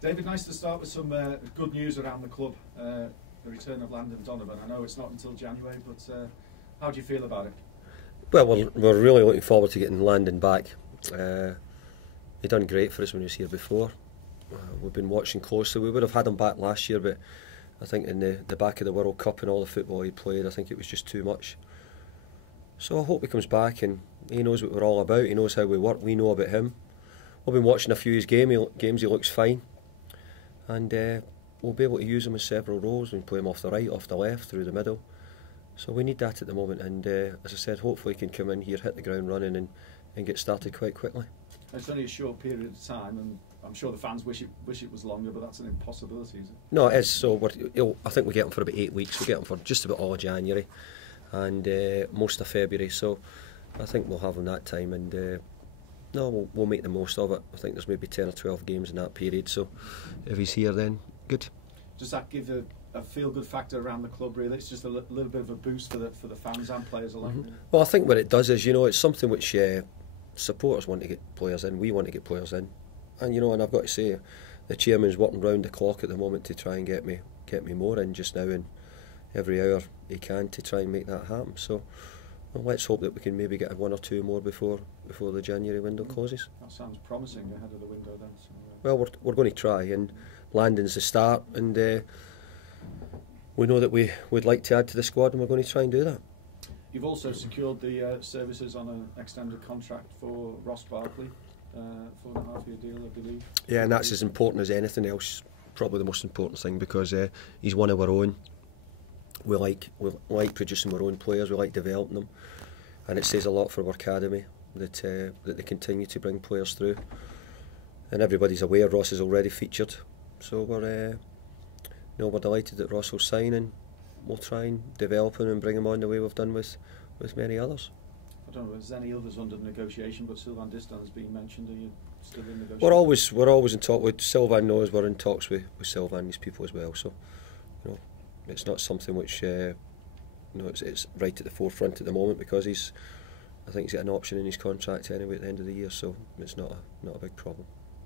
David, nice to start with some good news around the club. The return of Landon Donovan. I know it's not until January, but how do you feel about it? Well, we're really looking forward to getting Landon back. He done great for us when he was here before. We've been watching closely. We would have had him back last year, but I think in the back of the World Cup and all the football he played, I think it was just too much. So I hope he comes back and he knows what we're all about. He knows how we work. We know about him. We've been watching a few of his games. He looks fine, and we'll be able to use him in several roles. We can play him off the right, off the left, through the middle. So we need that at the moment. And as I said, hopefully he can come in here, hit the ground running, and get started quite quickly. It's only a short period of time, and I'm sure the fans wish it was longer, but that's an impossibility, is it? No, it is. So I think we get him for about 8 weeks. We get him for just about all of January and most of February. So I think we'll have him that time, and we'll make the most of it. I think there's maybe 10 or 12 games in that period. So if he's here, then good. Does that give a feel-good factor around the club? Really, it's just a little bit of a boost for the fans and players alike. Mm-hmm. Well, I think what it does is, it's something which supporters want to get players in. We want to get players in, and and I've got to say, the chairman's working round the clock at the moment to try and get me more in just now, and every hour he can to try and make that happen. So let's hope that we can maybe get 1 or 2 more before the January window closes. That sounds promising ahead of the window then. So, well, we're going to try, and Landon's the start, and we know that we'd like to add to the squad, and we're going to try and do that. You've also secured the services on an extended contract for Ross Barkley, 4.5-year deal, I believe. Yeah, and that's as important as anything else. Probably the most important thing, because he's one of our own. We like producing our own players. We like developing them, and it says a lot for our academy that they continue to bring players through. And everybody's aware Ross is already featured, so we're delighted that Ross will sign, and we'll try and develop him and bring him on the way we've done with many others. I don't know if there's any others under negotiation, but Sylvain Distin has been mentioned. Are you still in negotiation? We're always in talk with Sylvain. Knows we're in talks with Sylvain and his people as well. So it's not something which it's right at the forefront at the moment, because I think he's got an option in his contract anyway at the end of the year, so it's not a big problem.